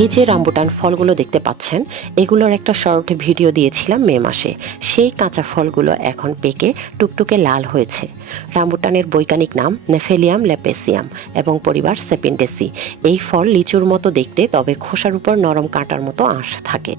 এই যে রাম্বুটান ফলগুলো দেখতে পাচ্ছেন, এগুলোর একটা শর্ট ভিডিও দিয়েছিলাম মে মাসে। সেই কাঁচা ফলগুলো এখন পেকে টুকটুকে লাল হয়েছে। রাম্বুটানের বৈজ্ঞানিক নাম নেফেলিয়াম ল্যাপেসিয়াম এবং পরিবার সেপিন্ডেসি। এই ফল লিচুর মতো দেখতে, তবে খোসার উপর নরম কাঁটার মতো আঁশ থাকে।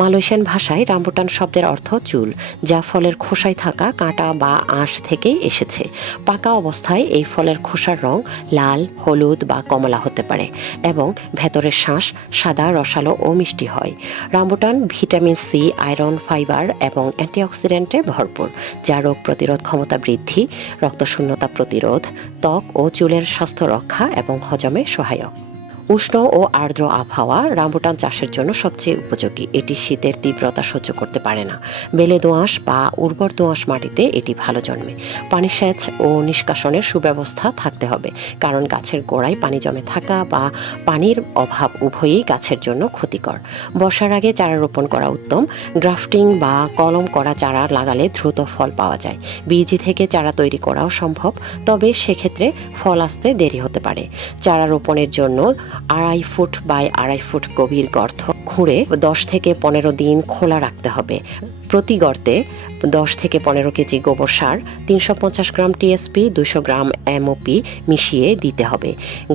মালয়েশিয়ান ভাষায় রামবুটান শব্দের অর্থ চুল, যা ফলের খোসায় থাকা কাঁটা বা আঁশ থেকেই এসেছে। পাকা অবস্থায় এই ফলের খোসার রং লাল, হলুদ বা কমলা হতে পারে এবং ভেতরের শ্বাস সাদা, রসালো ও মিষ্টি হয়। Rambutan vitamin C, iron, fibre এবং অ্যান্টিঅক্সিডেন্টে ভরপুর, যা রোগ প্রতিরোধ ক্ষমতা বৃদ্ধি, রক্তশূন্যতা প্রতিরোধ, ত্বক ও চুলের স্বাস্থ্য রক্ষা এবং হজমে সহায়ক। উষ্ণ ও আর্দ্র আবহাওয়া রামবুটান চাষের জন্য সবচেয়ে উপযোগী। এটি শীতের তীব্রতা সহ্য করতে পারে না। বেলে দোআঁশ বা উর্বর দোআঁশ মাটিতে এটি ভালো জন্মে। পানি সেচ ও নিষ্কাশনের সুব্যবস্থা থাকতে হবে, কারণ গাছের গোড়ায় পানি জমে থাকা বা পানির অভাব উভয়ই গাছের জন্য ক্ষতিকর। বর্ষার আগে চারা রোপণ করা উত্তম। গ্রাফটিং বা কলম করা চারা লাগালে দ্রুত ফল পাওয়া যায়। বীজ থেকে চারা তৈরি করাও সম্ভব, তবে সেক্ষেত্রে ফল আসতে দেরি হতে পারে। চারা রোপণের জন্য আড়াই ফুট বাই আড়াই ফুট গভীর গর্ত খুঁড়ে দশ থেকে পনেরো দিন খোলা রাখতে হবে। প্রতি গর্তে দশ থেকে পনেরো কেজি গোবর সার, তিনশো পঞ্চাশ গ্রাম টিএসপি দুশো গ্রাম এমওপি মিশিয়ে দিতে হবে।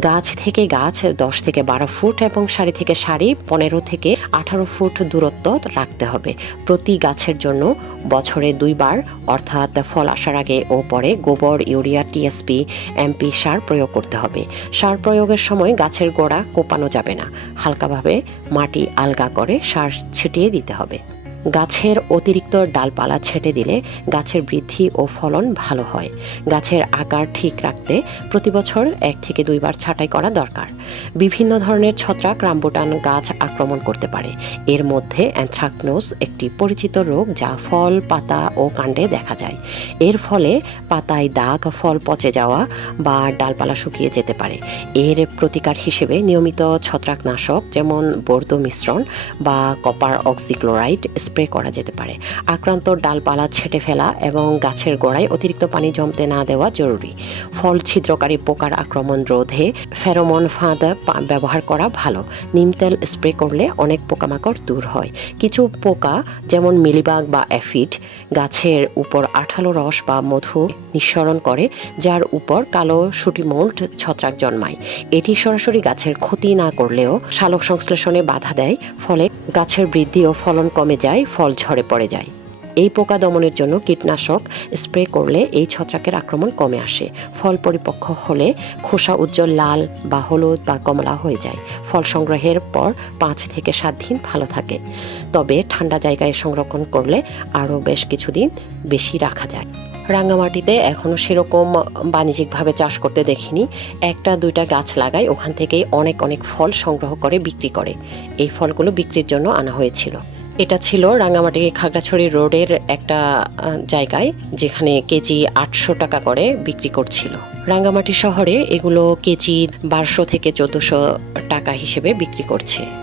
গাছ থেকে গাছ দশ থেকে বারো ফুট এবং সারি থেকে সারি পনেরো থেকে আঠারো ফুট দূরত্ব রাখতে হবে। প্রতি গাছের জন্য বছরে দুইবার, অর্থাৎ ফল আসার আগে ও পরে গোবর, ইউরিয়া টিএসপি এমপি সার প্রয়োগ করতে হবে। সার প্রয়োগের সময় গাছের গোড়া কোপানো যাবে না। হালকাভাবে মাটি আলগা করে সার ছিটিয়ে দিতে হবে। গাছের অতিরিক্ত ডালপালা ছেটে দিলে গাছের বৃদ্ধি ও ফলন ভালো হয়। গাছের আকার ঠিক রাখতে প্রতি বছর এক থেকে দুইবার ছাঁটাই করা দরকার। বিভিন্ন ধরনের ছত্রাক রামবুটান গাছ আক্রমণ করতে পারে। এর মধ্যে অ্যানথ্রাকনোস একটি পরিচিত রোগ যা ফল, পাতা ও কাণ্ডে দেখা যায়। এর ফলে পাতায় দাগ, ফল পচে যাওয়া বা ডালপালা শুকিয়ে যেতে পারে। এর প্রতিকার হিসেবে নিয়মিত ছত্রাকনাশক যেমন বর্দ মিশ্রণ বা কপার অক্সিক্লোরাইড স্প্রে করা যেতে পারে। আক্রান্ত ডালপালা ছেটে ফেলা এবং গাছের গোড়ায় অতিরিক্ত পানি জমতে না দেওয়া জরুরি। ফল ছিদ্রকারী পোকার আক্রমণ রোধে ফেরোমন ফাঁদ ব্যবহার করা ভালো। নিম তেল স্প্রে করলে অনেক পোকামাকড় দূর হয়। কিছু পোকা, যেমন মিলিবাগ বা অ্যাফিড, গাছের উপর আঠালো রস বা মধু নিঃসরণ করে, যার উপর কালো সুটি মোল্ড ছত্রাক জন্মায়। এটি সরাসরি গাছের ক্ষতি না করলেও শালক সংশ্লেষণে বাধা দেয়, ফলে গাছের বৃদ্ধি ও ফলন কমে যায় ফল ঝরে পড়ে যায়। এই পোকা দমনের জন্য কীটনাশক স্প্রে করলে এই ছত্রাকের আক্রমণ কমে আসে। ফল পরিপক্ক হলে খোসা উজ্জ্বল লাল বা হলুদ বা কমলা হয়ে যায়। ফল সংগ্রহের পর পাঁচ থেকে সাত দিন ভালো থাকে। তবে ঠান্ডা জায়গায় সংরক্ষণ করলে আরও বেশ কিছুদিন বেশি রাখা যায়। রাঙ্গামাটিতে এখনও সেরকম বাণিজ্যিকভাবে চাষ করতে দেখিনি। একটা দুইটা গাছ লাগায় ওখান থেকেই অনেক অনেক ফল সংগ্রহ করে বিক্রি করে। এই ফলগুলো বিক্রির জন্য আনা হয়েছিল। এটা ছিল রাঙ্গামাটি খাগড়াছড়ি রোডের একটা জায়গায় যেখানে কেজি আটশো টাকা করে বিক্রি করছিল। রাঙ্গামাটি শহরে এগুলো কেজি বারোশো থেকে চোদ্দশো টাকা হিসেবে বিক্রি করছে।